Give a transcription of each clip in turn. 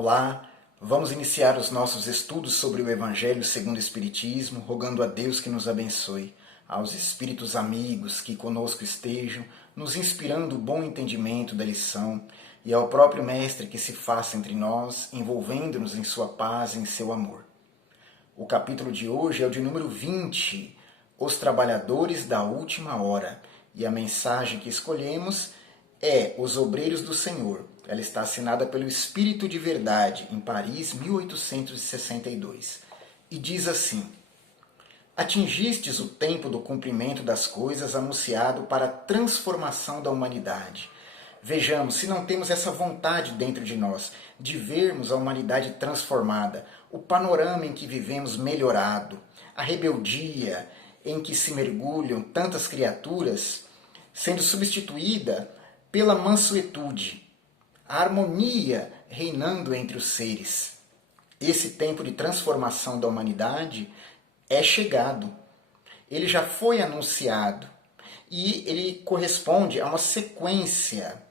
Olá, vamos iniciar os nossos estudos sobre o Evangelho segundo o Espiritismo, rogando a Deus que nos abençoe, aos Espíritos amigos que conosco estejam, nos inspirando o bom entendimento da lição, e ao próprio Mestre que se faça entre nós, envolvendo-nos em sua paz e em seu amor. O capítulo de hoje é o de número 20, Os Trabalhadores da Última Hora, e a mensagem que escolhemos é Os Obreiros do Senhor. Ela está assinada pelo Espírito de Verdade, em Paris, 1862. E diz assim: Atingistes o tempo do cumprimento das coisas anunciado para a transformação da humanidade. Vejamos se não temos essa vontade dentro de nós, de vermos a humanidade transformada, o panorama em que vivemos melhorado, a rebeldia em que se mergulham tantas criaturas, sendo substituída pela mansuetude, a harmonia reinando entre os seres. Esse tempo de transformação da humanidade é chegado. Ele já foi anunciado e ele corresponde a uma sequência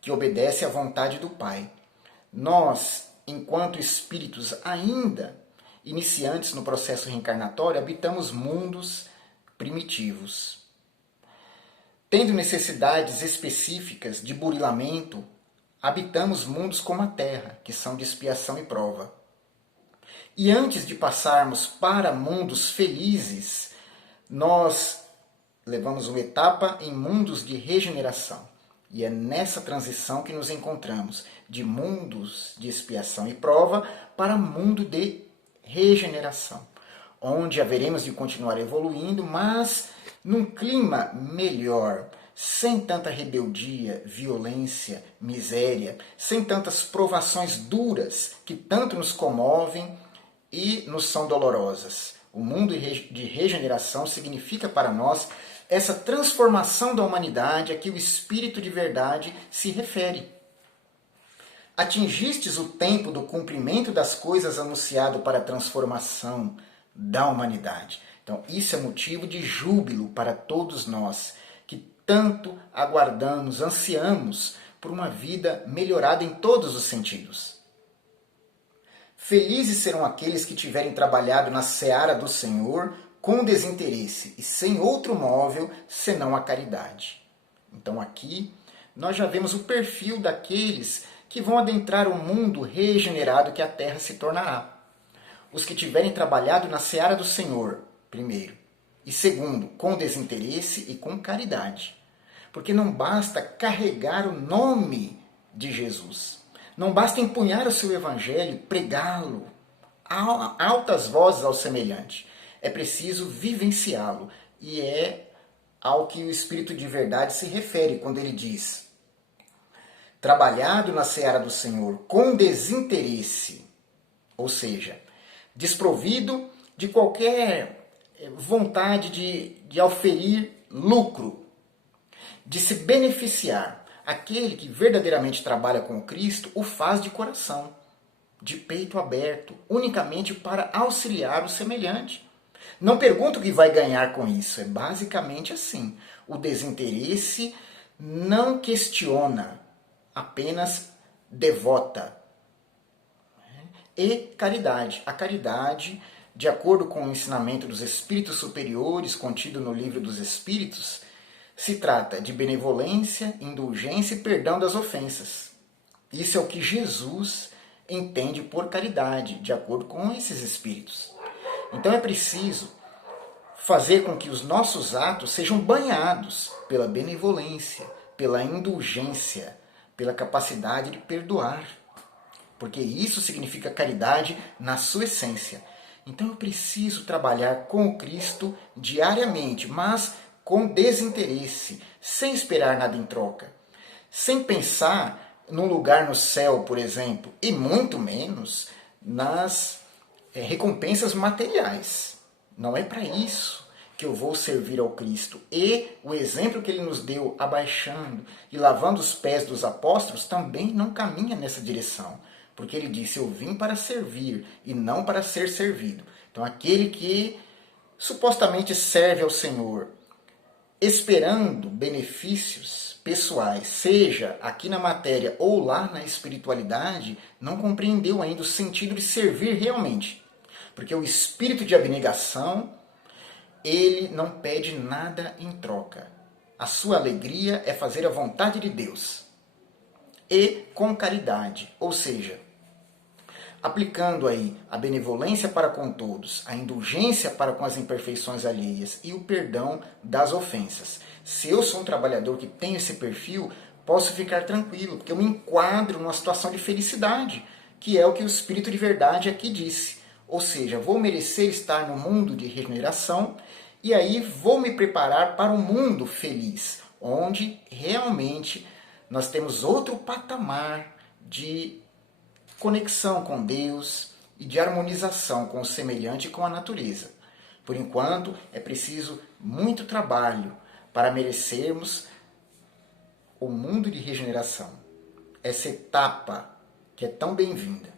que obedece à vontade do Pai. Nós, enquanto espíritos ainda iniciantes no processo reencarnatório, habitamos mundos primitivos, tendo necessidades específicas de burilamento. Habitamos mundos como a Terra, que são de expiação e prova. E antes de passarmos para mundos felizes, nós levamos uma etapa em mundos de regeneração. E é nessa transição que nos encontramos, de mundos de expiação e prova para mundo de regeneração, onde haveremos de continuar evoluindo, mas num clima melhor, sem tanta rebeldia, violência, miséria, sem tantas provações duras que tanto nos comovem e nos são dolorosas. O mundo de regeneração significa para nós essa transformação da humanidade a que o Espírito de Verdade se refere. Atingistes o tempo do cumprimento das coisas anunciado para a transformação da humanidade. Então, isso é motivo de júbilo para todos nós, que tanto aguardamos, ansiamos por uma vida melhorada em todos os sentidos. Felizes serão aqueles que tiverem trabalhado na seara do Senhor com desinteresse e sem outro móvel senão a caridade. Então aqui nós já vemos o perfil daqueles que vão adentrar o mundo regenerado que a terra se tornará. Os que tiverem trabalhado na seara do Senhor, primeiro. E segundo, com desinteresse e com caridade. Porque não basta carregar o nome de Jesus. Não basta empunhar o seu evangelho, pregá-lo, altas vozes ao semelhante. É preciso vivenciá-lo. E é ao que o Espírito de Verdade se refere quando ele diz: trabalhado na seara do Senhor com desinteresse, ou seja, desprovido de qualquer vontade de auferir lucro, de se beneficiar. Aquele que verdadeiramente trabalha com o Cristo o faz de coração, de peito aberto, unicamente para auxiliar o semelhante. Não pergunta o que vai ganhar com isso, é basicamente assim. O desinteresse não questiona, apenas devota. E caridade. A caridade, de acordo com o ensinamento dos Espíritos Superiores, contido no Livro dos Espíritos, se trata de benevolência, indulgência e perdão das ofensas. Isso é o que Jesus entende por caridade, de acordo com esses Espíritos. Então é preciso fazer com que os nossos atos sejam banhados pela benevolência, pela indulgência, pela capacidade de perdoar. Porque isso significa caridade na sua essência. Então eu preciso trabalhar com o Cristo diariamente, mas com desinteresse, sem esperar nada em troca. Sem pensar num lugar no céu, por exemplo, e muito menos nas recompensas materiais. Não é para isso que eu vou servir ao Cristo. E o exemplo que ele nos deu, abaixando e lavando os pés dos apóstolos, também não caminha nessa direção. Porque ele disse: eu vim para servir e não para ser servido. Então aquele que supostamente serve ao Senhor esperando benefícios pessoais, seja aqui na matéria ou lá na espiritualidade, não compreendeu ainda o sentido de servir realmente. Porque o espírito de abnegação, ele não pede nada em troca. A sua alegria é fazer a vontade de Deus. E com caridade, ou seja, aplicando aí a benevolência para com todos, a indulgência para com as imperfeições alheias e o perdão das ofensas. Se eu sou um trabalhador que tem esse perfil, posso ficar tranquilo, porque eu me enquadro numa situação de felicidade, que é o que o Espírito de Verdade aqui disse. Ou seja, vou merecer estar no mundo de regeneração e aí vou me preparar para um mundo feliz, onde realmente nós temos outro patamar de conexão com Deus e de harmonização com o semelhante e com a natureza. Por enquanto, é preciso muito trabalho para merecermos o mundo de regeneração. Essa etapa que é tão bem-vinda.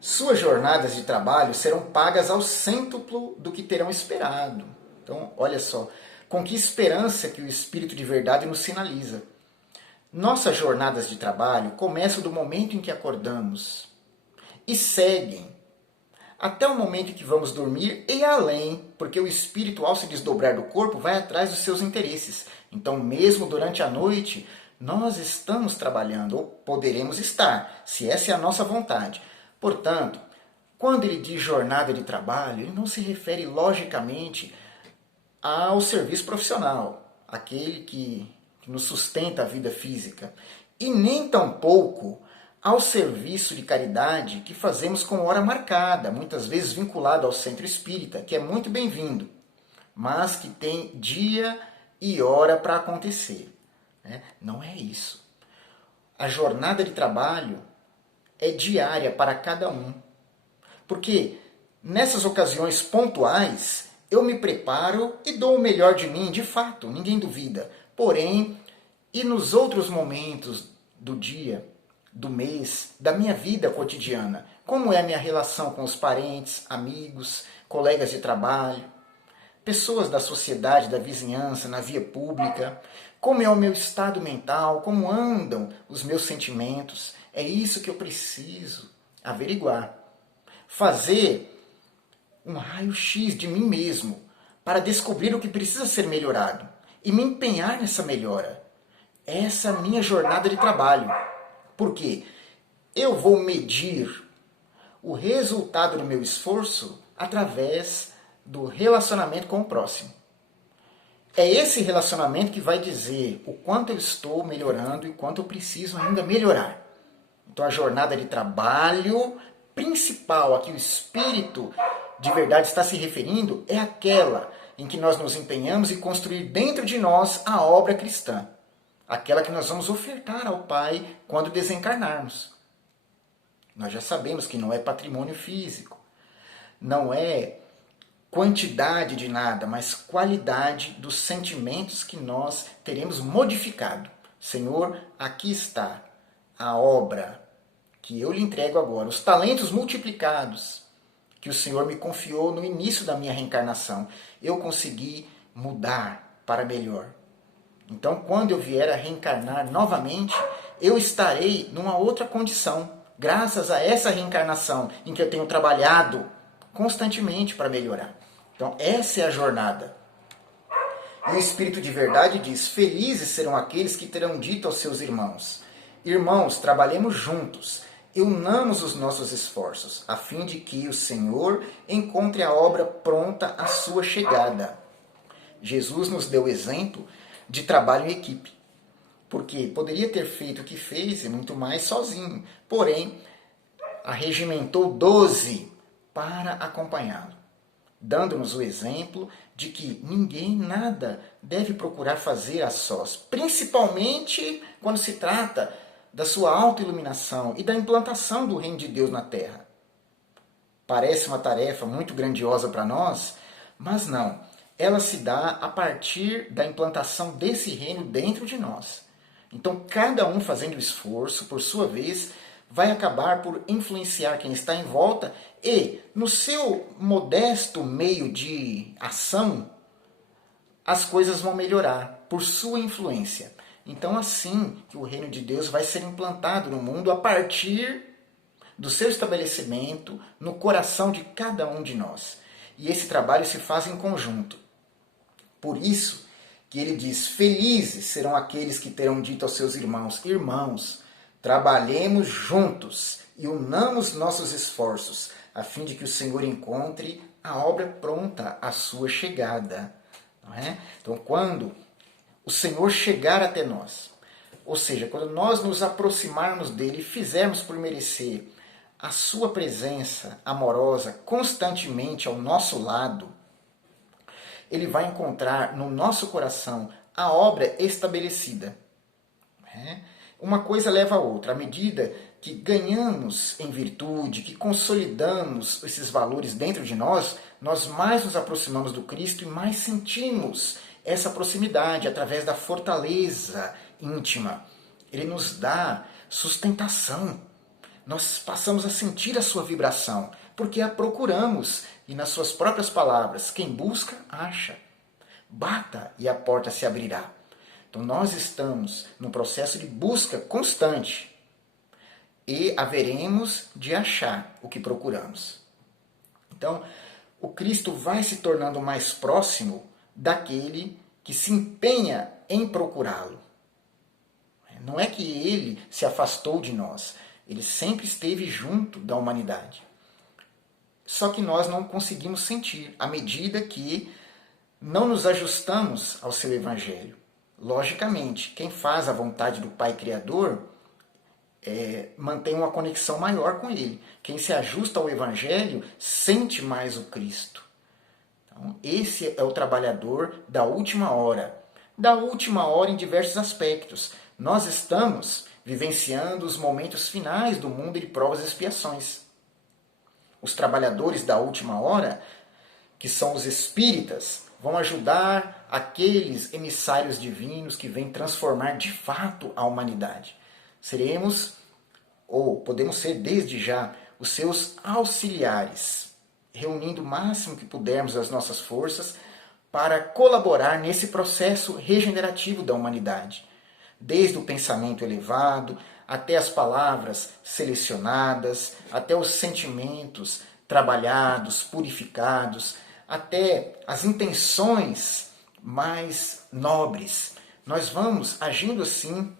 Suas jornadas de trabalho serão pagas ao cêntuplo do que terão esperado. Então, olha só, com que esperança que o Espírito de Verdade nos sinaliza. Nossas jornadas de trabalho começam do momento em que acordamos e seguem até o momento em que vamos dormir e além, porque o espírito, ao se desdobrar do corpo, vai atrás dos seus interesses. Então, mesmo durante a noite, nós estamos trabalhando, ou poderemos estar, se essa é a nossa vontade. Portanto, quando ele diz jornada de trabalho, ele não se refere logicamente ao serviço profissional, aquele que nos sustenta a vida física, e nem tampouco ao serviço de caridade que fazemos com hora marcada, muitas vezes vinculado ao centro espírita, que é muito bem-vindo, mas que tem dia e hora para acontecer. Não é isso. A jornada de trabalho é diária para cada um, porque nessas ocasiões pontuais eu me preparo e dou o melhor de mim, de fato, ninguém duvida. Porém, e nos outros momentos do dia, do mês, da minha vida cotidiana, como é a minha relação com os parentes, amigos, colegas de trabalho, pessoas da sociedade, da vizinhança, na via pública, como é o meu estado mental, como andam os meus sentimentos. É isso que eu preciso averiguar. Fazer um raio-x de mim mesmo para descobrir o que precisa ser melhorado e me empenhar nessa melhora. Essa é a minha jornada de trabalho. Por quê? Eu vou medir o resultado do meu esforço através do relacionamento com o próximo. É esse relacionamento que vai dizer o quanto eu estou melhorando e o quanto eu preciso ainda melhorar. Então a jornada de trabalho principal a que o Espírito de Verdade está se referindo é aquela em que nós nos empenhamos em construir dentro de nós a obra cristã. Aquela que nós vamos ofertar ao Pai quando desencarnarmos. Nós já sabemos que não é patrimônio físico, não é quantidade de nada, mas qualidade dos sentimentos que nós teremos modificado. Senhor, aqui está a obra que eu lhe entrego agora, os talentos multiplicados que o Senhor me confiou no início da minha reencarnação. Eu consegui mudar para melhor. Então, quando eu vier a reencarnar novamente, eu estarei numa outra condição, graças a essa reencarnação em que eu tenho trabalhado constantemente para melhorar. Então, essa é a jornada. E o Espírito de Verdade diz: felizes serão aqueles que terão dito aos seus irmãos: irmãos, trabalhemos juntos, e unamos os nossos esforços, a fim de que o Senhor encontre a obra pronta à sua chegada. Jesus nos deu exemplo de trabalho em equipe, porque poderia ter feito o que fez e muito mais sozinho, porém arregimentou 12 para acompanhá-lo, dando-nos o exemplo de que ninguém nada deve procurar fazer a sós, principalmente quando se trata da sua autoiluminação e da implantação do reino de Deus na Terra. Parece uma tarefa muito grandiosa para nós, mas não. Ela se dá a partir da implantação desse reino dentro de nós. Então, cada um fazendo esforço, por sua vez, vai acabar por influenciar quem está em volta e, no seu modesto meio de ação, as coisas vão melhorar por sua influência. Então, assim que o reino de Deus vai ser implantado no mundo a partir do seu estabelecimento no coração de cada um de nós. E esse trabalho se faz em conjunto. Por isso que ele diz: felizes serão aqueles que terão dito aos seus irmãos: irmãos, trabalhemos juntos e unamos nossos esforços, a fim de que o Senhor encontre a obra pronta à sua chegada. Não é? Então, quando o Senhor chegar até nós, ou seja, quando nós nos aproximarmos dele e fizermos por merecer a sua presença amorosa constantemente ao nosso lado, ele vai encontrar no nosso coração a obra estabelecida. Uma coisa leva a outra. À medida que ganhamos em virtude, que consolidamos esses valores dentro de nós, nós mais nos aproximamos do Cristo e mais sentimos essa proximidade através da fortaleza íntima. Ele nos dá sustentação. Nós passamos a sentir a sua vibração, porque a procuramos. E nas suas próprias palavras, quem busca, acha. Bata e a porta se abrirá. Então nós estamos num processo de busca constante. E haveremos de achar o que procuramos. Então, o Cristo vai se tornando mais próximo daquele que se empenha em procurá-lo. Não é que ele se afastou de nós. Ele sempre esteve junto da humanidade. Só que nós não conseguimos sentir à medida que não nos ajustamos ao seu Evangelho. Logicamente, quem faz a vontade do Pai Criador mantém uma conexão maior com ele. Quem se ajusta ao Evangelho sente mais o Cristo. Então, esse é o trabalhador da última hora. Da última hora em diversos aspectos. Nós estamos vivenciando os momentos finais do mundo de provas e expiações. Os trabalhadores da última hora, que são os espíritas, vão ajudar aqueles emissários divinos que vêm transformar de fato a humanidade. Seremos, ou podemos ser desde já, os seus auxiliares, reunindo o máximo que pudermos as nossas forças para colaborar nesse processo regenerativo da humanidade. Desde o pensamento elevado, até as palavras selecionadas, até os sentimentos trabalhados, purificados, até as intenções mais nobres. Nós vamos agindo assim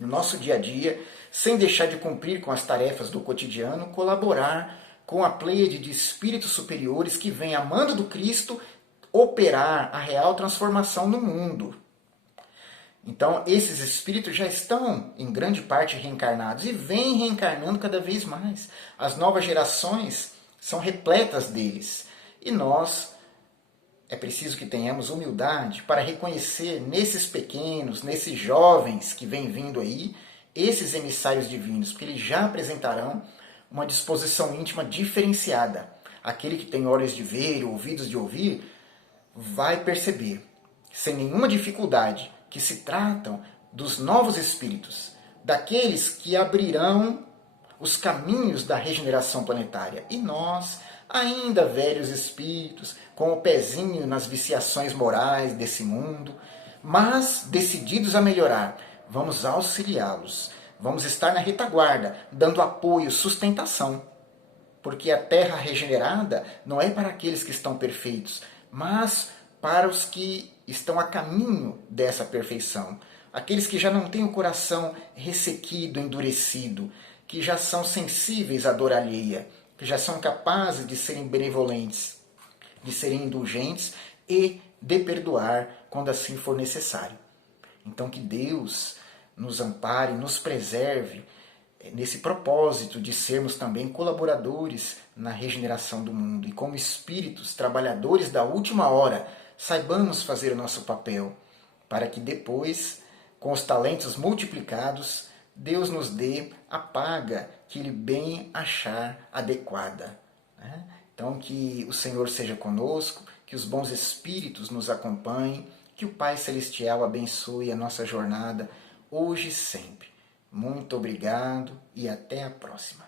no nosso dia a dia, sem deixar de cumprir com as tarefas do cotidiano, colaborar com a pleiade de espíritos superiores que vem, amando do Cristo, operar a real transformação no mundo. Então, esses espíritos já estão, em grande parte, reencarnados e vêm reencarnando cada vez mais. As novas gerações são repletas deles. E nós, é preciso que tenhamos humildade para reconhecer nesses pequenos, nesses jovens que vêm vindo aí, esses emissários divinos, porque eles já apresentarão uma disposição íntima diferenciada. Aquele que tem olhos de ver, ouvidos de ouvir, vai perceber, sem nenhuma dificuldade, que se tratam dos novos espíritos, daqueles que abrirão os caminhos da regeneração planetária. E nós, ainda velhos espíritos, com o pezinho nas viciações morais desse mundo, mas decididos a melhorar, vamos auxiliá-los, vamos estar na retaguarda, dando apoio, sustentação. Porque a terra regenerada não é para aqueles que estão perfeitos, mas para os que estão a caminho dessa perfeição. Aqueles que já não têm o coração ressequido, endurecido, que já são sensíveis à dor alheia, que já são capazes de serem benevolentes, de serem indulgentes e de perdoar quando assim for necessário. Então que Deus nos ampare, nos preserve nesse propósito de sermos também colaboradores na regeneração do mundo. E como espíritos, trabalhadores da última hora, saibamos fazer o nosso papel, para que depois, com os talentos multiplicados, Deus nos dê a paga que Ele bem achar adequada. Então que o Senhor seja conosco, que os bons espíritos nos acompanhem, que o Pai Celestial abençoe a nossa jornada, hoje e sempre. Muito obrigado e até a próxima.